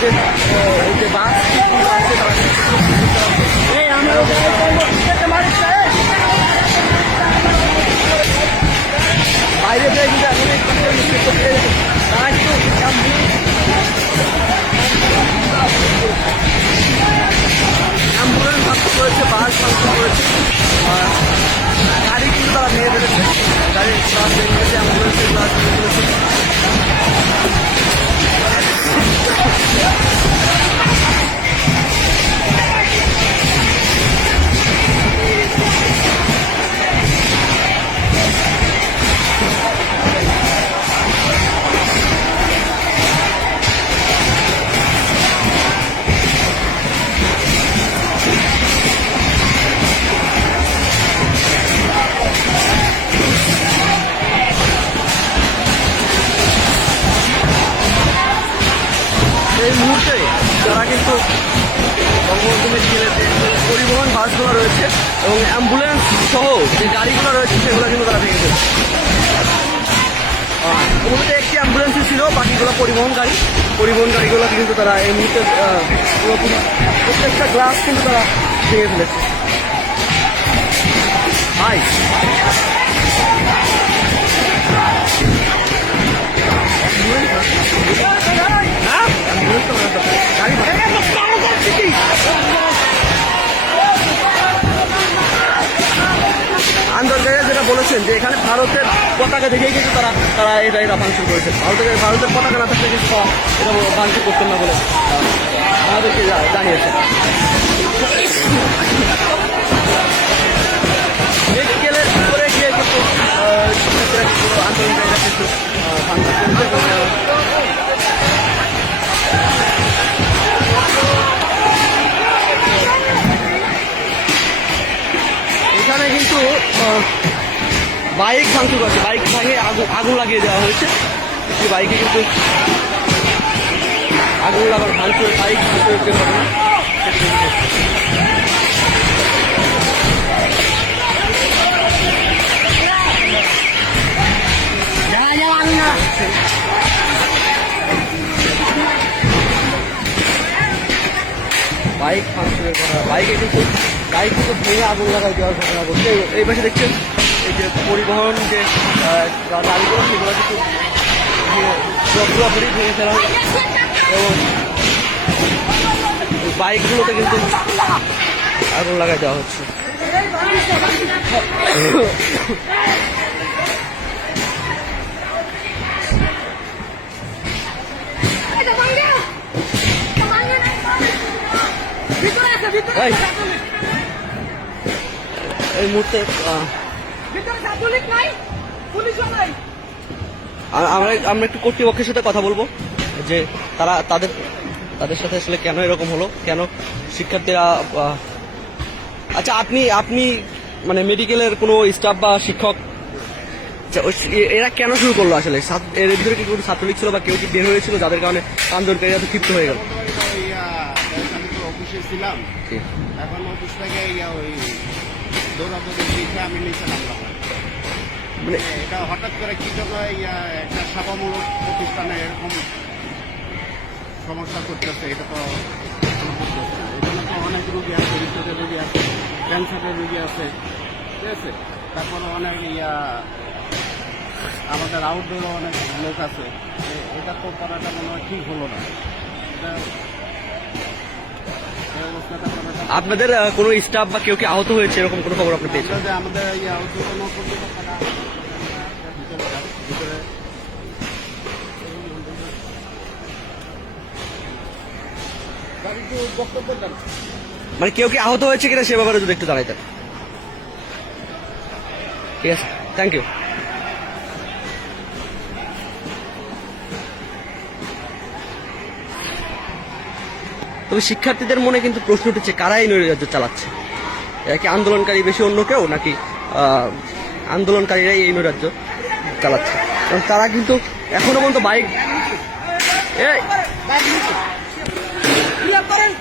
বঙ্গবন্ধু মেডিকেলের যে এই মুহূর্তে তারা কিন্তু পরিবহন বাসগুলো রয়েছে এবং অ্যাম্বুলেন্স সহ যে গাড়িগুলো রয়েছে সেগুলো কিন্তু তারা ভেঙে ফেলছে একটি অ্যাম্বুলেন্সই ছিল, বাকিগুলো পরিবহন গাড়ি। পরিবহন গাড়িগুলো কিন্তু তারা এই মুহূর্তে প্রত্যেকটা গ্লাস কিন্তু তারা ভেঙে ফেলেছে। বলেছেন যে এখানে ভারতের পতাকা দেখেই কিন্তু তারা তারা এটা এটা ভাঙচুর করেছে। ভারতের ভারতের পতাকা না থাকলে কিন্তু এটা ভাঙচুর করতেন না বলে আমাদেরকে জা- জানিয়েছেন। মেডিকেলের উপরে গিয়ে কিন্তু আহ, শিক্ষার্থীরা কিন্তু আন্দোলনকারীরা কিন্তু ভাঙচুর করেছে এখানে কিন্তু আহ, বাইক ভাঙচুর করছে, বাইক ভাঙে আগুন আগুন লাগিয়ে দেওয়া হয়েছে। একটি বাইকে কিন্তু আগুন লাগার ভাঙচুর, বাইক যে ঘটনা বাইক ফাংশনের কথা বাইকে কিন্তু, বাইক কিন্তু ভেঙে আগুন লাগাই দেওয়ার ঘটনা ঘটছে। এই পাশে দেখছেন এই যে পরিবহন যে গাড়িগুলো সেগুলো কিন্তু পুরোপুরি ভেঙে ফেলা এবং বাইকগুলোতে কিন্তু আগুন লাগাই দেওয়া হচ্ছে এই। এই মুহূর্তে ছাত্রলীগ নাই পুলিশও নাই। আমরা আমরা একটু কর্তৃপক্ষের সাথে কথা বলব যে তারা তাদের তাদের সাথে আসলে কেন এরকম হলো কেন শিক্ষার্থীরা আচ্ছা আপনি আপনি মানে মেডিকেলের কোনো স্টাফ বা শিক্ষক আচ্ছা, ওই এরা কেন শুরু করল আসলে? এর ভিতরে কি কোনো ছাত্রলীগ ছিল বা কেউ কি বের হয়েছিল যাদের কারণে আন্দোলনকারীরা তো ক্ষিপ্ত হয়ে গেল? আমি তো অফিসে ছিলাম। এখন অফিস থেকে ওই দৌড়াদৌড়ি আমি নিচে নামলাম। মানে এটা হঠাৎ করে কি জন্য একটা সেবামূলক প্রতিষ্ঠানে এরকম সমস্যা করতেছে এটা তো কোনো। এখানে অনেক রুগী আছে হৃদরোগের রুগী আছে ক্যান্সারের রুগী আছে ঠিক আছে? তারপরে অনেক ইয়া আমাদের আউটডোরও অনেক লোক আছে এটা তো করাটা মনে হয় ঠিক হলো না। এটা আপনাদের কোনো স্টাফ বা কেউ কি আহত হয়েছে? এরকম কোনো খবর আপনি পেয়েছেন? আমাদের এই আউটডোর কর্তৃপক্ষরা ভিতরে যাক, ভিতরে গাড়ি একটু বক্তব্য দেন মানে কেউ কি আহত হয়েছে কিনা সে ব্যাপারে যদি একটু জানাইতেন। ঠিক আছে থ্যাংক ইউ তবে শিক্ষার্থীদের মনে কিন্তু প্রশ্ন উঠেছে কারা এই নৈরাজ্য চালাচ্ছে? এরা কি আন্দোলনকারী বেশি অন্য কেউ, নাকি আন্দোলনকারীরাই এই নৈরাজ্য চালাচ্ছে? কারণ তারা কিন্তু এখনও পর্যন্ত বাইক এই! করেন